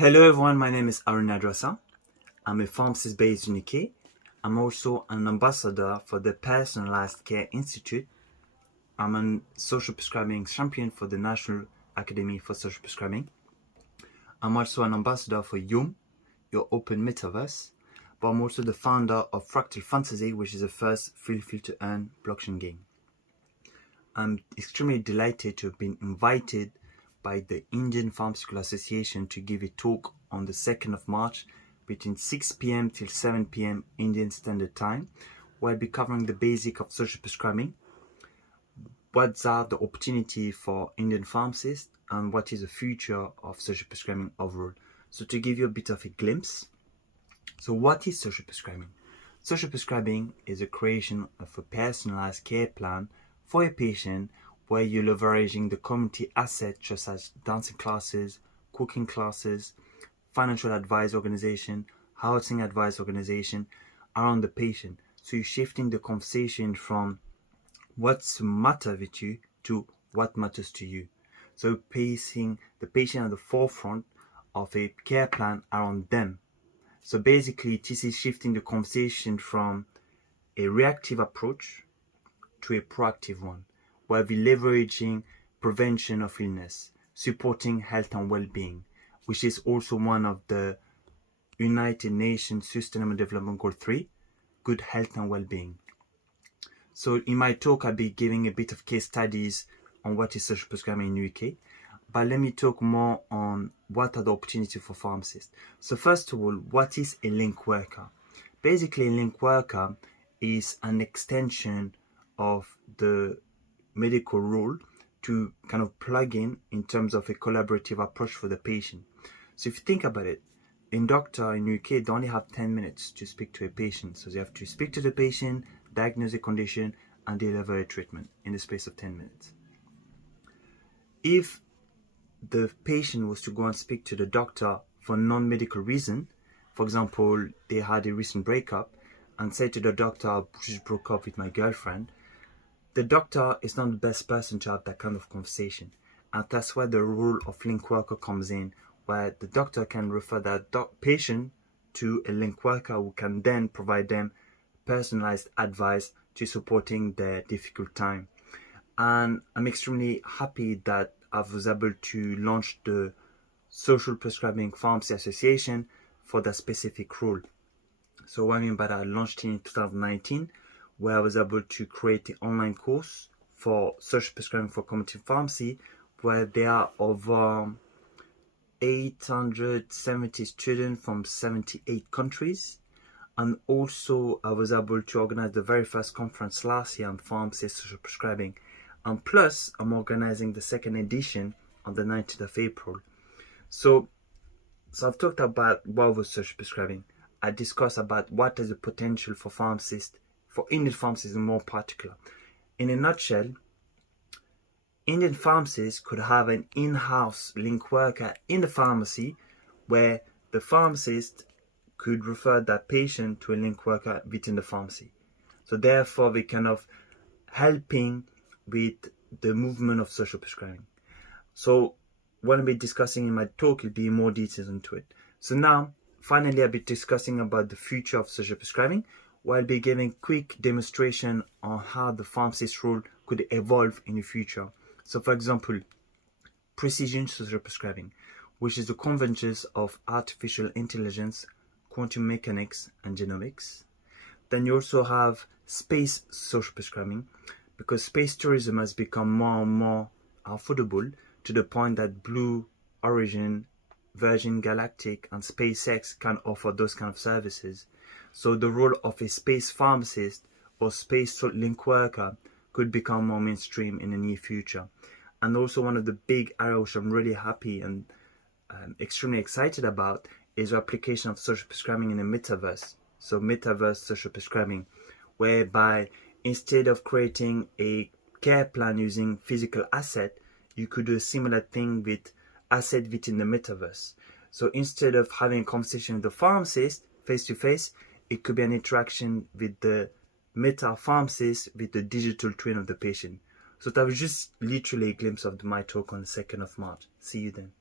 Hello everyone, my name is Arun Adrasa. I'm a pharmacist based in UK. I'm also an ambassador for the Personalized Care Institute. I'm a social prescribing champion for the National Academy for Social Prescribing. I'm also an ambassador for YOM, your open metaverse, but I'm also the founder of Fractal Fantasy, which is the first free to earn blockchain game. I'm extremely delighted to have been invited by the Indian Pharmaceutical Association to give a talk on the 2nd of March between 6 p.m. till 7 p.m. Indian Standard Time, where I'll be covering the basic of social prescribing, what are the opportunity for Indian pharmacists, and what is the future of social prescribing overall. So to give you a bit of a glimpse, so what is social prescribing? Social prescribing is a creation of a personalized care plan for a patient where you're leveraging the community assets such as dancing classes, cooking classes, financial advice organization, housing advice organization around the patient. So you're shifting the conversation from what's matter with you to what matters to you. So placing the patient at the forefront of a care plan around them. So basically, this is shifting the conversation from a reactive approach to a proactive one, where we're leveraging prevention of illness, supporting health and well-being, which is also one of the United Nations Sustainable Development Goal 3, good health and well-being. So in my talk, I'll be giving a bit of case studies on what is social prescribing in the UK, but let me talk more on what are the opportunities for pharmacists. So first of all, what is a link worker? Basically, a link worker is an extension of the medical role to kind of plug in terms of a collaborative approach for the patient. So if you think about it, in doctor in UK, they only have 10 minutes to speak to a patient. So they have to speak to the patient, diagnose a condition, and deliver a treatment in the space of 10 minutes. If the patient was to go and speak to the doctor for non-medical reason, for example, they had a recent breakup and say to the doctor, I just broke up with my girlfriend, the doctor is not the best person to have that kind of conversation. And that's where the role of link worker comes in, where the doctor can refer that patient to a link worker who can then provide them personalized advice to supporting their difficult time. And I'm extremely happy that I was able to launch the Social Prescribing Pharmacy Association for that specific role. So what I mean by that, I launched in 2019, where I was able to create an online course for social prescribing for community pharmacy, where there are over 870 students from 78 countries. And also I was able to organize the very first conference last year on pharmacy social prescribing. And plus, I'm organizing the second edition on the 19th of April. So I've talked about what was social prescribing. I discussed about what is the potential for pharmacists, for Indian pharmacists in more particular. In a nutshell, Indian pharmacists could have an in-house link worker in the pharmacy where the pharmacist could refer that patient to a link worker within the pharmacy. So therefore, we kind of helping with the movement of social prescribing. So what I'll be discussing in my talk will be more details into it. So now, finally, I'll be discussing about the future of social prescribing, where I'll be giving quick demonstration on how the pharmacist role could evolve in the future. So for example, precision social prescribing, which is the convergence of artificial intelligence, quantum mechanics, and genomics. Then you also have space social prescribing, because space tourism has become more and more affordable to the point that Blue Origin, Virgin Galactic, and SpaceX can offer those kind of services. So the role of a space pharmacist or space link worker could become more mainstream in the near future. And also one of the big areas which I'm really happy and extremely excited about is the application of social prescribing in the metaverse. So metaverse social prescribing, whereby instead of creating a care plan using physical asset, you could do a similar thing with asset within the metaverse. So instead of having a conversation with the pharmacist face to face, it could be an interaction with the meta pharmacist with the digital twin of the patient. So that was just literally a glimpse of my talk on the 2nd of March. See you then.